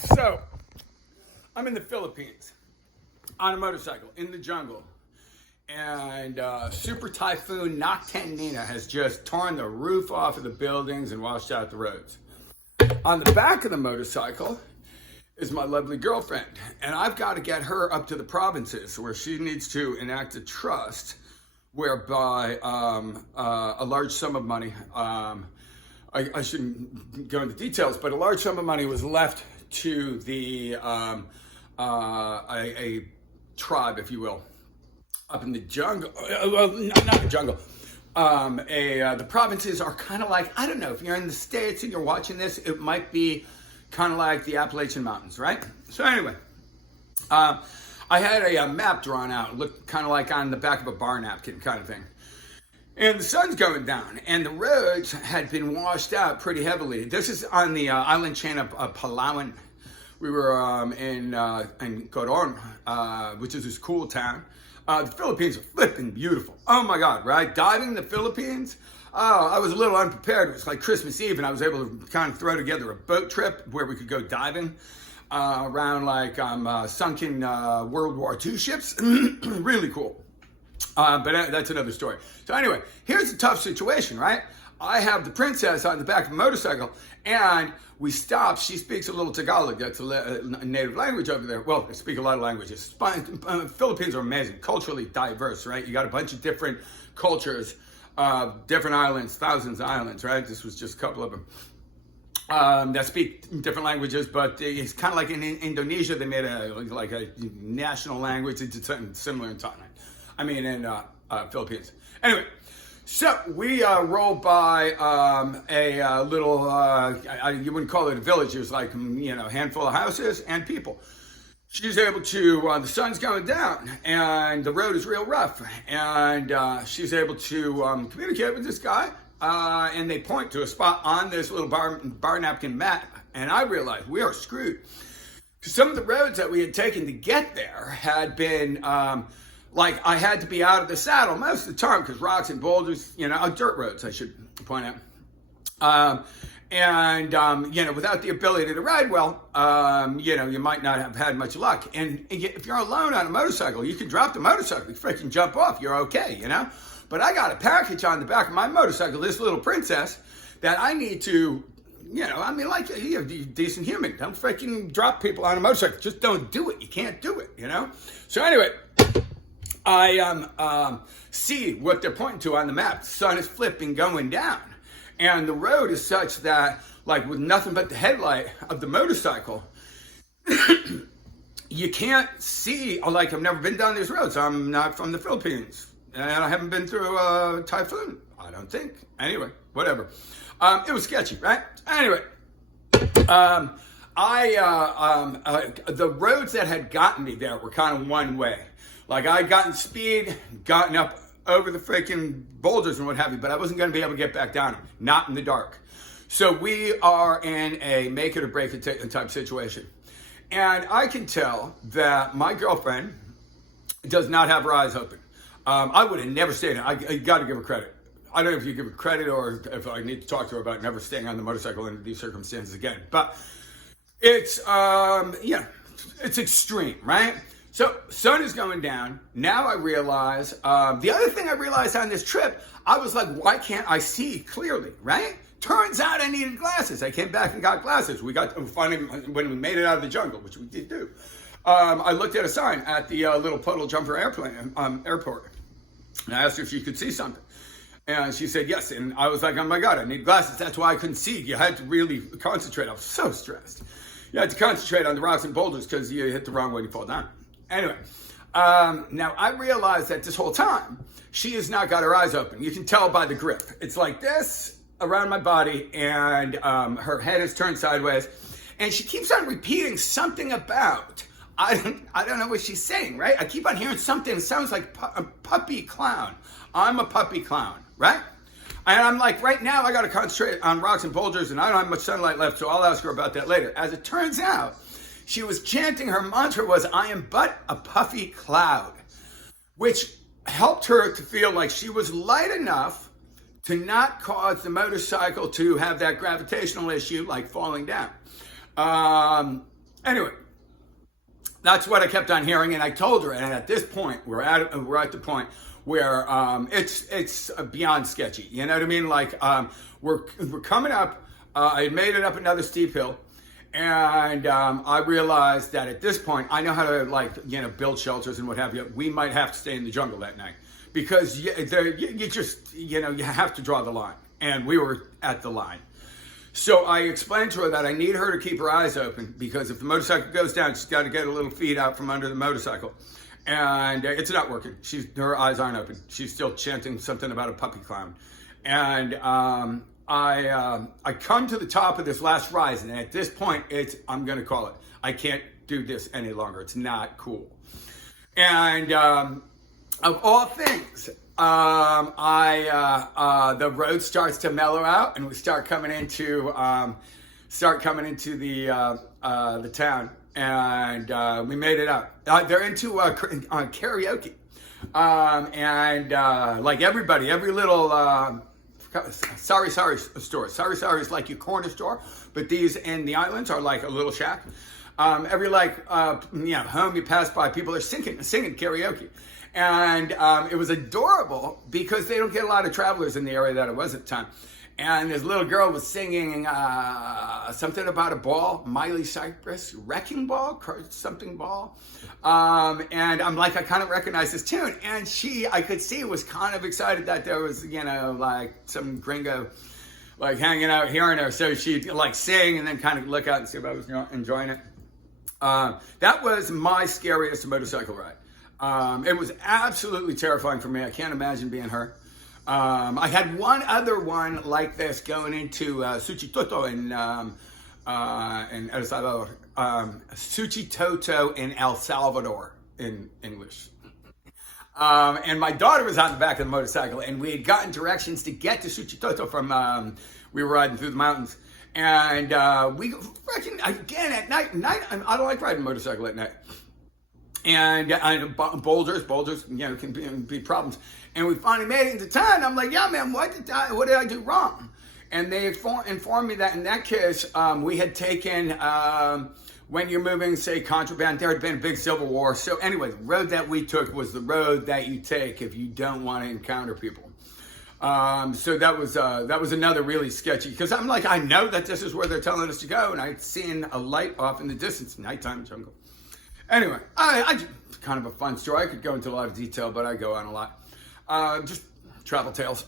So I'm in the Philippines on a motorcycle in the jungle, and Super Typhoon Nakten Nina has just torn the roof off of the buildings and washed out the roads. On the back of the motorcycle is my lovely girlfriend, and I've got to get her up to the provinces where she needs to enact a trust whereby a large sum of money, I shouldn't go into details, but a large sum of money was left to the a tribe, if you will, up in the jungle. Well, not the jungle. The provinces are kind of like, I don't know, if you're in the States and you're watching this, it might be kind of like the Appalachian Mountains, right? So anyway, I had a map drawn out, looked kind of like on the back of a bar napkin kind of thing. And the sun's going down, and the roads had been washed out pretty heavily. This is on the island chain of Palawan. We were in Coron, which is this cool town. The Philippines are flipping beautiful. Oh my God, right? Diving in the Philippines, I was a little unprepared. It was like Christmas Eve, and I was able to kind of throw together a boat trip where we could go diving around like sunken World War II ships. Really cool. But that's another story. So anyway, here's a tough situation, right? I have the princess on the back of a motorcycle, and we stopped. She speaks a little Tagalog. That's a native language over there. Well, I speak a lot of languages. Philippines are amazing, culturally diverse, right? You got a bunch of different cultures, different islands, thousands of islands, right? This was just a couple of them that speak different languages, but it's kind of like in Indonesia, they made a national language. It's something similar in Thailand. I mean, in Philippines. Anyway, so we roll by a little, you wouldn't call it a village. It was like, a handful of houses and people. She's able to, the sun's going down and the road is real rough. And she's able to communicate with this guy. And they point to a spot on this little bar napkin map. And I realized we are screwed. Some of the roads that we had taken to get there had been... I had to be out of the saddle most of the time because rocks and boulders, dirt roads, I should point out. Without the ability to ride well, you might not have had much luck. And if you're alone on a motorcycle, you can drop the motorcycle, you freaking jump off, you're okay, But I got a package on the back of my motorcycle, this little princess, that I need to, you're a decent human. Don't freaking drop people on a motorcycle. Just don't do it. You can't do it, So anyway... I see what they're pointing to on the map. The sun is flipping going down. And the road is such that, with nothing but the headlight of the motorcycle, you can't see, I've never been down these roads. I'm not from the Philippines. And I haven't been through a typhoon, I don't think. Anyway, whatever. It was sketchy, right? Anyway, the roads that had gotten me there were kind of one way. I'd gotten speed, gotten up over the freaking boulders and what have you, but I wasn't going to be able to get back down, not in the dark. So we are in a make it or break it type situation. And I can tell that my girlfriend does not have her eyes open. I would have never stayed. I got to give her credit. I don't know if you give her credit or if I need to talk to her about never staying on the motorcycle under these circumstances again. But it's, it's extreme, right? So, sun is going down. Now I realize, the other thing I realized on this trip, I was like, why can't I see clearly, right? Turns out I needed glasses. I came back and got glasses. Finally, when we made it out of the jungle, which we did do, I looked at a sign at the little Puddle Jumper airport. And I asked her if she could see something. And she said yes. And I was like, oh my God, I need glasses. That's why I couldn't see. You had to really concentrate. I was so stressed. You had to concentrate on the rocks and boulders because you hit the wrong way and you fall down. Anyway, now I realized that this whole time, she has not got her eyes open. You can tell by the grip. It's like this around my body, and her head is turned sideways. And she keeps on repeating something about, I don't know what she's saying, right? I keep on hearing something that sounds like a puppy clown. I'm a puppy clown, right? And I'm like, right now I got to concentrate on rocks and boulders, and I don't have much sunlight left, so I'll ask her about that later. As it turns out, she was chanting, her mantra was, I am but a puffy cloud, which helped her to feel like she was light enough to not cause the motorcycle to have that gravitational issue like falling down. Anyway, that's what I kept on hearing, and I told her. And at this point, we're at the point where it's beyond sketchy. You know what I mean? Like we're coming up. I had made it up another steep hill, and I realized that at this point, I know how to, like, you know, build shelters and what have you. We might have to stay in the jungle that night because you just, you know, you have to draw the line, and we were at the line. So I explained to her that I need her to keep her eyes open because if the motorcycle goes down, she's got to get her little feet out from under the motorcycle. And it's not working. Her eyes aren't open. She's still chanting something about a puppy clown. And I come to the top of this last rise, and at this point, I'm going to call it. I can't do this any longer. It's not cool. And of all things, the road starts to mellow out, and we start coming into the town, and we made it out. They're into karaoke, and like everybody, every little Sari store. Sari is like your corner store, but these in the islands are like a little shack. Every home you pass by, people are singing karaoke. And it was adorable because they don't get a lot of travelers in the area that it was at the time. And this little girl was singing something about a ball, Miley Cyrus, Wrecking Ball, something ball. And I'm like, I kind of recognize this tune. And I could see, was kind of excited that there was, you know, like some gringo like hanging out hearing her. So she'd like sing and then kind of look out and see if I was enjoying it. That was my scariest motorcycle ride. It was absolutely terrifying for me. I can't imagine being her. I had one other one like this going into Suchitoto in El Salvador. Suchitoto in El Salvador in English. And my daughter was on the back of the motorcycle, and we had gotten directions to get to Suchitoto from, we were riding through the mountains. And we, again, at night, I don't like riding a motorcycle at night. And boulders, you know, can be problems. And we finally made it into town. I'm like, yeah, man, what did I do wrong? And they informed me that in that case, we had taken, when you're moving, say, contraband, there had been a big civil war. So anyway, the road that we took was the road that you take if you don't want to encounter people. So that was another really sketchy, because I'm like, I know that this is where they're telling us to go, and I'd seen a light off in the distance, nighttime jungle. Anyway, I kind of a fun story. I could go into a lot of detail, but I go on a lot. Just travel tales.